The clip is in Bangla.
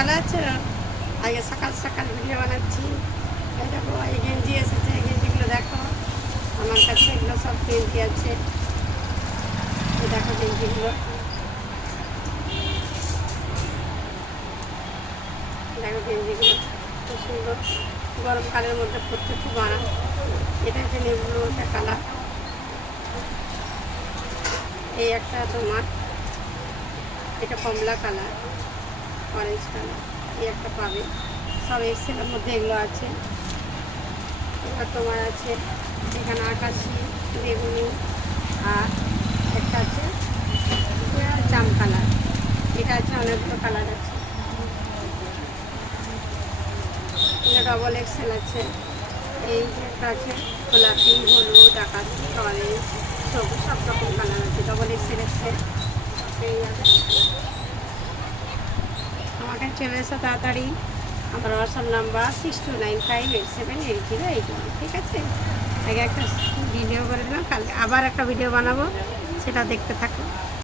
ভালো আছো? আগে সকাল সকাল ভিডিও বানাচ্ছি। এই দেখো এই গেঞ্জি এসেছে, এই গেঞ্জিগুলো দেখো আমার কাছে, এগুলো সব গেঞ্জি আছে। এই দেখো গেঞ্জিগুলো, দেখো গেঞ্জিগুলো খুব সুন্দর, গরমকালের মধ্যে পরতে খুব আরাম। এটা হচ্ছে নেবুলো একটা কালার, এই একটা তোমার এটা কমলা কালার, অরেঞ্জ কালার, এই একটা পাবে। সব এক্সেলের মধ্যে এগুলো আছে। এবার তোমার আছে এখানে আকাশি, বেগুনি, আর একটা আছে জাম কালার। এটা আছে অনেকগুলো কালার আছে। এটা ডবল এক্সেল আছে। এই যে একটা আছে গোলাপি, হলুদ, আকাশি, অরেঞ্জ, সবুজ, সব রকম কালার আছে। ডবল এক্সেল এসছে। এই আছে, আমাকে চলে এসো তাড়াতাড়ি। আমার হোয়াটসঅ্যাপ নাম্বার 6295878081। ঠিক আছে, আগে একটা ভিডিও করে দিলাম, কালকে আবার একটা ভিডিও বানাবো, সেটা দেখতে থাকো।